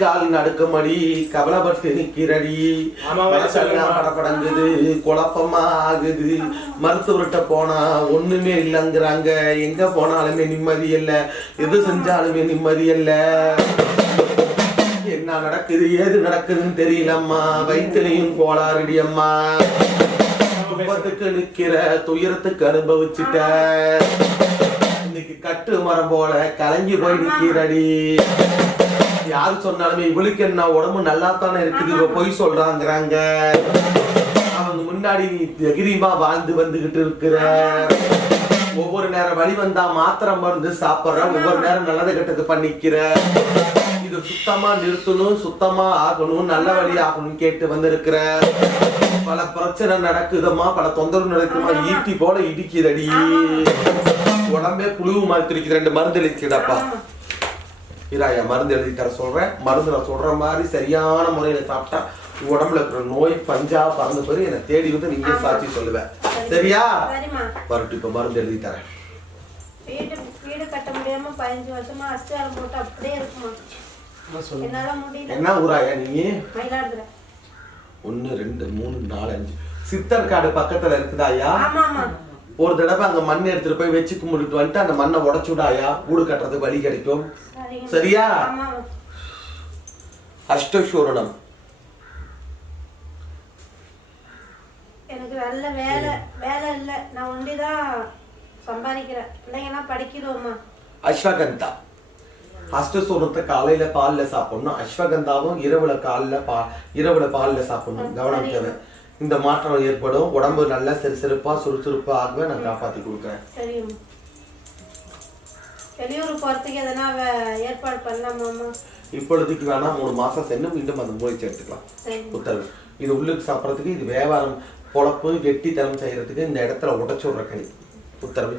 கால் நடுக்கமடி கவலைப்பட்டு நிக்கிறடி மனசெல்லாம் படப்படங்குது குழப்பமா ஆகுது மருத்துவர்கிட்ட போனா ஒண்ணுமே இல்லைங்கிறாங்க எங்க போனாலுமே நிம்மதி இல்லை எது செஞ்சாலுமே நிம்மதி இல்லை என்ன நடக்குது ஏது நடக்குதுன்னு தெரியலம்மா வயிற்றுலையும் கோளாறுடி அம்மா துன்பத்துக்கு நிக்கிற துயரத்துக்கு அனுபவிச்சுட்ட இன்னைக்கு கட்டு மரம் போல கலங்கி போய் நிக்கிறடி யாரு சொன்னாலுமே இவளுக்கு என்ன உடம்பு நல்லா தானே இருக்குது இவ பொய் சொல்றாங்கிறாங்க அவங்க முன்னாடி நீ தைரியமா வாழ்ந்து வந்துகிட்டு இருக்கிற ஒவ்வொரு நேரம் வழி வந்தா மாத்திரை மருந்து சாப்பிட்ற ஒவ்வொரு நேரம் நல்லது கெட்டது பண்ணிக்கிற இது சுத்தமா நிறுத்தணும் சுத்தமா ஆகணும் நல்ல வழி ஆகணும் கேட்டு வந்திருக்கிற பல பிரச்சனை நடக்குதம்மா பல தொந்தரவு நடக்குமா ஈட்டி போல இடிக்குதடி உடம்பே புழுவு மாதிரி இருக்குது 2 மருந்து எழுதிக்கிடப்பா இராயா மருந்து எழுதி தர சொல்றேன் மருந்து நான் சொல்ற மாதிரி சரியான முறையில சாப்பிட்டா உடம்புல இருக்கிற நோய் பஞ்சா பறந்து போய் என்னை தேடி வந்து நீங்க சாட்சி சொல்லுவேன் சரியா வரட்டும் இப்ப மருந்து எழுதி தரேன் வீடு கட்ட முடியாம 15 வருஷமா அஸ்திவாரம் போட்டு அப்படியே இருக்குமா என்னால முடியல என்ன ஊராயா நீ மயிலாடுதுறை 1 2 3 4 5 சித்தர் காடு பக்கத்துல இருக்குதாயா ஆமா ஆமா ஒரு தடவை அங்க மண் எடுத்துட்டு போய் வச்சு கும்பிட்டு வந்துட்டு அந்த மண்ணை உடைச்சுடாயா வீடு கட்டுறதுக்கு வழி கிடைக்கும் சரியா அஷ்டசூரணம் எனக்கு நல்ல வேலை இல்ல நான் ஒண்டிதான் சம்பாதிக்கிறேன் பிள்ளைங்கலாம் படிக்கிறோமா அஸ்வகந்தா அஷ்டசூரணத்தை காலையில பால்ல சாப்பிடணும் அஸ்வகந்தாவும் இரவுல பால்ல சாப்பிடணும் கவனம் தேவை இந்த மாற்றம் ஏற்படும் உடம்பு நல்லா சிறுசிறுப்பா சுறுசுறுப்பா ஆகவே நான் காப்பாத்தி கொடுக்குறேன் சரிம்மா வெளியூர் போறதுக்கு எதனா ஏற்பாடு பண்ணலாமா இப்பொழுதுக்கு வேணா 3 மாசம் சென்று மீண்டும் அந்த முயற்சி எடுத்துக்கலாம் உத்தரவு இது உள்ளுக்கு சாப்பிட்றதுக்கு இது வியாபாரம் பொழப்பு வெட்டி தரம் செய்யறதுக்கு இந்த இடத்துல உடைச்சு விடுற கனி உத்தரவு